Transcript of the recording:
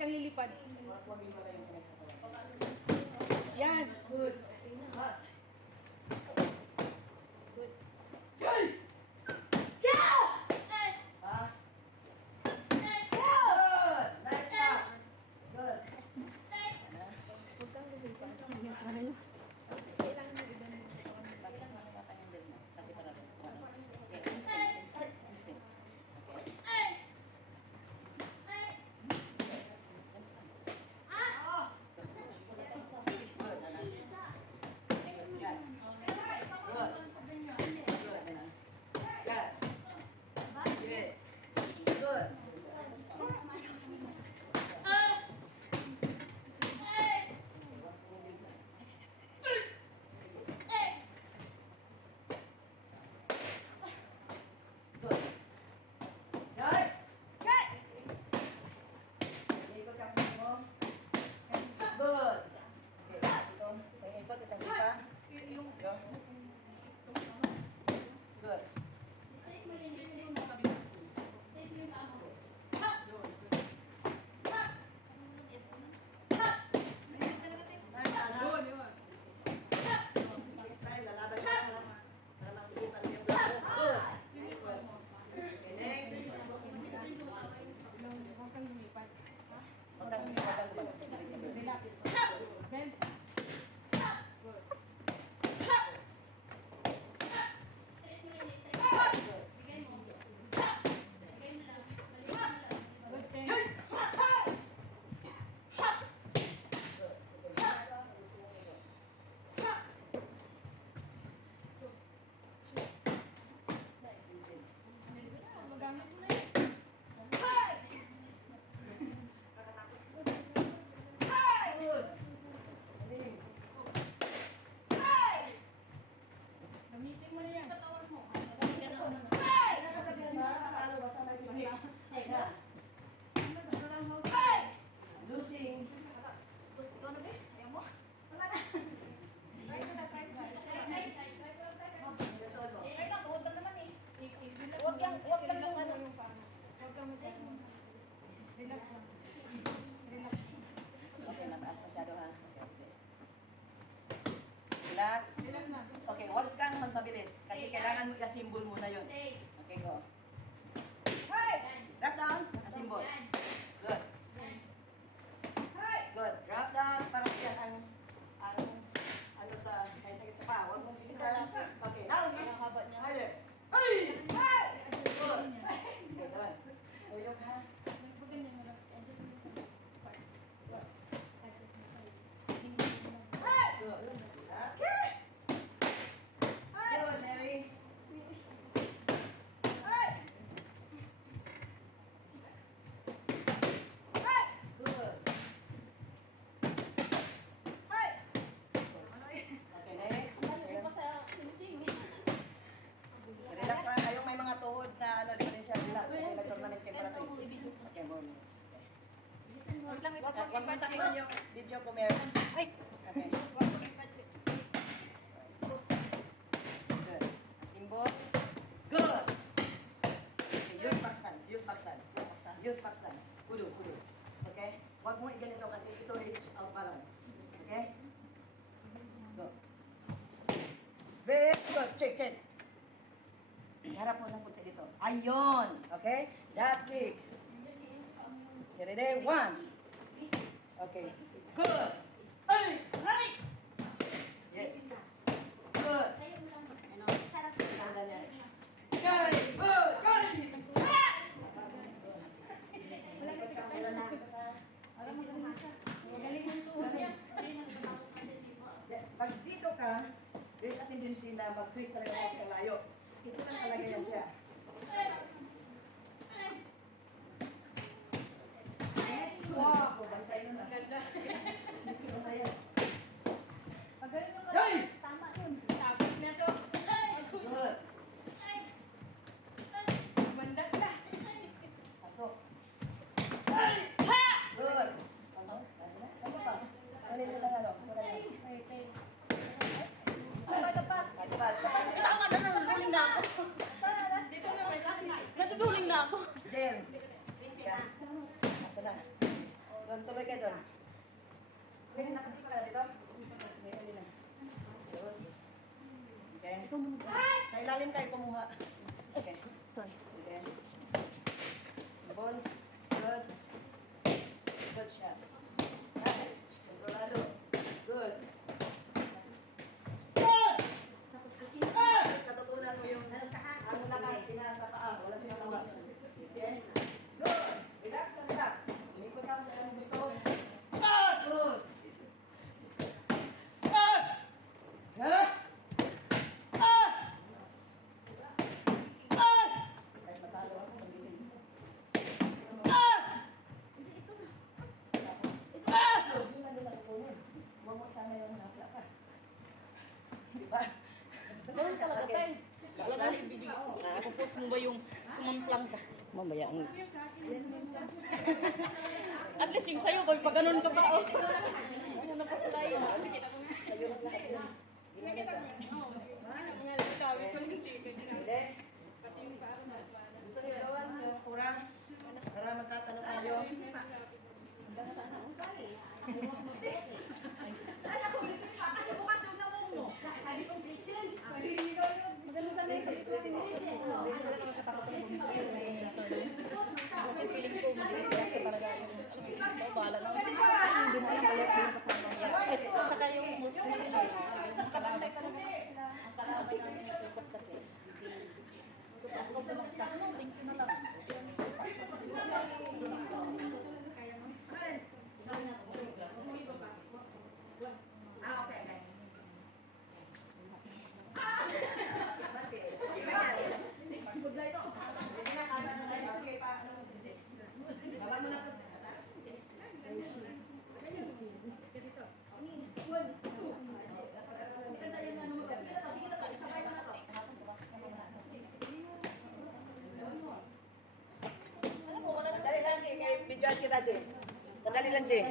kang lilipad. Huwag yung wala yung presa ko. Yan. Good. Good. Yay! Ah. Good. Nice stop. Good. Huwag kang lilipad. Yes, mahal. Kailangan mo iba mo. Bakit mo nakakanyandal mo? Kasi para rin. Okay, instinct. Okay. Yes. Good. Good. Good. Ikot ang mo. Good. Okay, ito. Isang ikot, isang sipa. Go. Good. Next time, lalaban ka na para masubukan mo yung block mo. Good. Okay, next. Huwag kang lilipad. Huwag kang gumano. Relax. Bend. Good thing. Magamit mo na yun. Good. Gamitin mo na yan. Nakasabihan ba? Nakakalo ba sa lagi basta? Losing. Gusto na ba? Ayaw mo? Wala na. Try ko na, try ko. Try lang, tuhod lang naman eh. Huwag kang yung ano. Huwag kang mag-ano. Relax lang. Relax. Okay, mataas masyado ha. Okay. Relax. Relax na. Okay, huwag kang magpabilis. Kasi kailangan mo i-assemble muna yun. Stay. Okay, go. Drop down. Assemble. Good. Good. Drop down. Parang yan ang ano sa may sakit sa paa. Huwag mong bilisan. Okay, now hit. Harder. Ay! Good. Okay, done. Uyok ha. Good. Relax. Good, Mary. Good. Okay, next. Relax lang. Kayong may mga tuhod na ano, di pa rin siya relax. Kasi may tournament kayo para tayo. Okay, moments. Huwag lang Huwag mo takpan yung video ko, Mary. Ay! Okay. Good. Simbo. Good. Okay, use back stance. Use back stance. Use back stance. Kudu, kudu. Okay? Huwag mo i-ganito kasi ito is out balance. Okay? Go. Very good. Check, check. Harap mo ng punti dito. Ayun. Okay? That kick. Okay, ready? One. Okay. Good. Hey! Hey! Yes. Good. Tanda niya. Got it. Good. Got it. Magaling ang tuhod niya. Pag dito ka, there's a tendency na mag-twist talaga ako sa layo. Ito lang talaga yan siya. Wow! Bantay na na. Bantay yan. Magaling mo Hey! tama yun. Tapos na to. Good. Bandat na. Pasok. Good. Ano? Ano pa? Ano mo lang ano? Ano lang? Dapat. Dapat. Tama na, naduduling na ako. Dito na may Naduduling na ako. Jen. Yan. Ako na. Doon, tuloy kayo doon. Okay, nakasipa ka na dito? Okay, uli na. Tapos. Okay. Sa ilalim kayo kumuha. Okay. Sorry. Okay. Sabon. Good. Good shot. Nice. Kontrolado. Good. Tapos natutunan mo yung ang lakas pinasa paa. Wala silang tawa. Okay. Good. Relax na relax. Umikot ako sa ilang gusto. Good. Huh? Kahit matalo ako, magiging. Tapos, yun lang din natutunan. Huwag mo isama yung nakla ka. Diba? Ganun talaga tayo. Wala na ibibigay ko. Ipopost mo ba yung sumamplang ka? Mamaya ang... At least yung sa'yo, kung pag ganun ka pa, oh. Ano na pa sa tayo? Sa'yo lang lahat yun. Ginamit ka. Hindi. Gusto nyo lawan yung kurang para magkatanong tayo. Hanggang saan ang sali? Sana ko kasi bukas yung namong mo. Sabi kong listen. Maganda sana yung sabi ko si Listen. Kasi feeling ko, mag-listen kasi talaga yung, bahala lang. Hindi mo alam ulit yung kasama niya. At saka yung Muslim, ang kalaban namin nakikot kasi. So, pag ako bumagsak, thank you na lang. Ah, okay, okay. Budla ito. Sige na, kaba na tayo. Sige pa. Baba mo na po. Alam mo, wala na Sandali lang, Jay. Bidyoan kita, Jay. Sandali lang, Jay.